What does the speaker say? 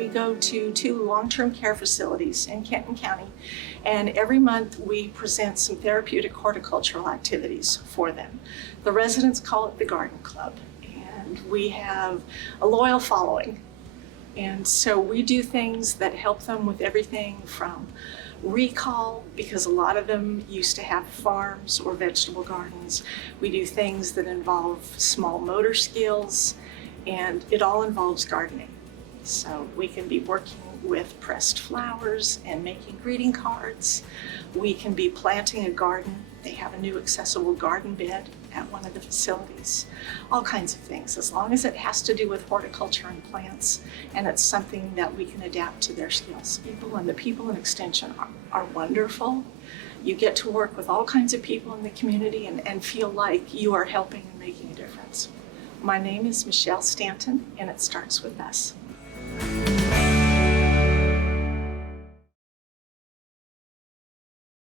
we go to 2 long-term care facilities in Kenton County, and every month we present some therapeutic horticultural activities for them. The residents call it the Garden Club, and we have a loyal following. And so we do things that help them with everything from recall, because a lot of them used to have farms or vegetable gardens. We do things that involve small motor skills, and it all involves gardening. So we can be working with pressed flowers and making greeting cards. We can be planting a garden. They have a new accessible garden bed at one of the facilities. All kinds of things, as long as it has to do with horticulture and plants, and it's something that we can adapt to their skills. The people in Extension are wonderful. You get to work with all kinds of people in the community and feel like you are helping and making a difference. My name is Michele Stanton, and it starts with us.